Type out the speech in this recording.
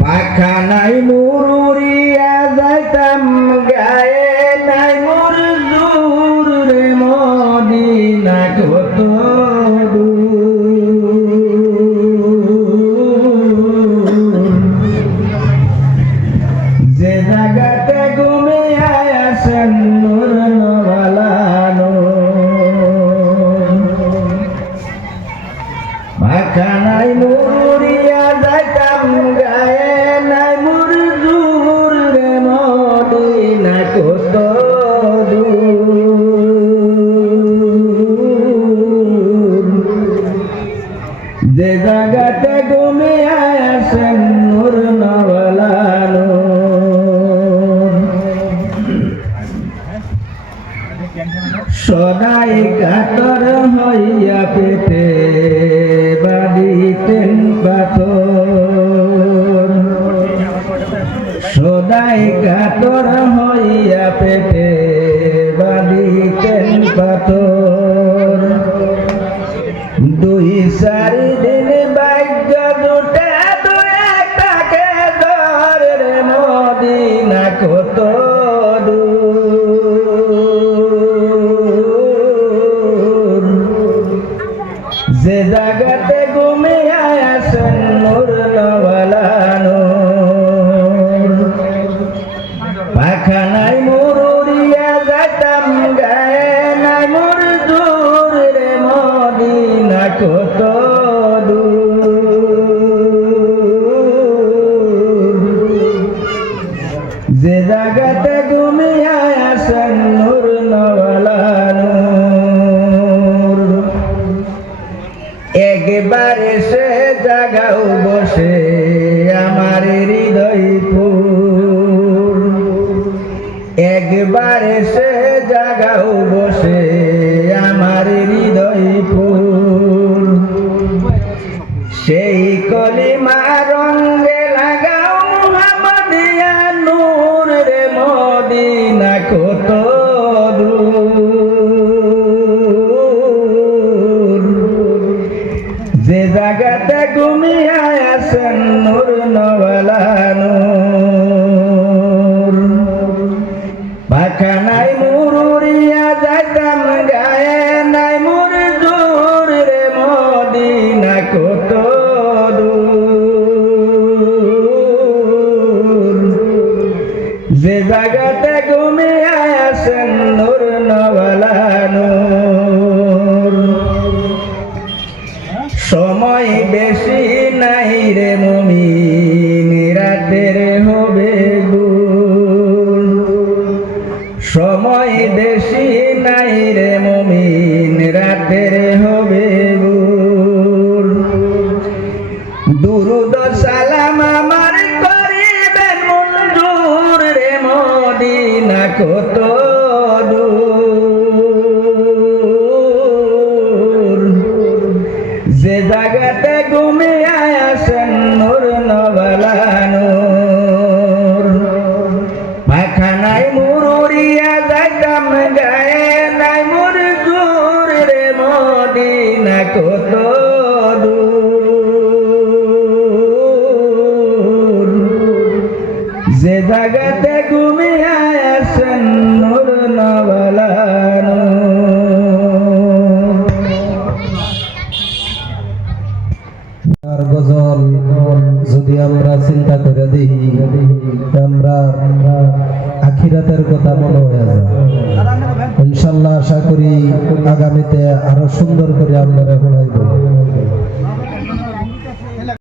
পাখা নাই মুরুরিয়া গায়ে নাই মোর দূর রে মদিনা কত যে জায়গাতে যে জায়গাতে ঘুমে আসেন নূর নওয়ালানো। সদাই কাতর হইয়া পেটে বাড়িতেন পাথর। সদাই কাতর হইয়া পেটে বাড়িতেন পাথর। দুই চারি বসে আমার যে জায়গাতে ঘুমিয়ে আয়াসেন নূর নবলানু সময় বেশি নাই রে মমি রাতের হবে সময় বেশি কত যে জায়গাতে ঘুমিয়ে আসেন নূর নবালানুর পাখা নাই মুরুরিয়া যাইতাম গায়ে নাই মুর দূর রে মদিনা কত যে জায়গাতে যদি আমরা চিন্তা করে দিই আমরা আখিরাতের কথা মনে হয়ে যায়। ইনশাল্লাহ আশা করি আগামীতে আরও সুন্দর করে আমরা শোনাইব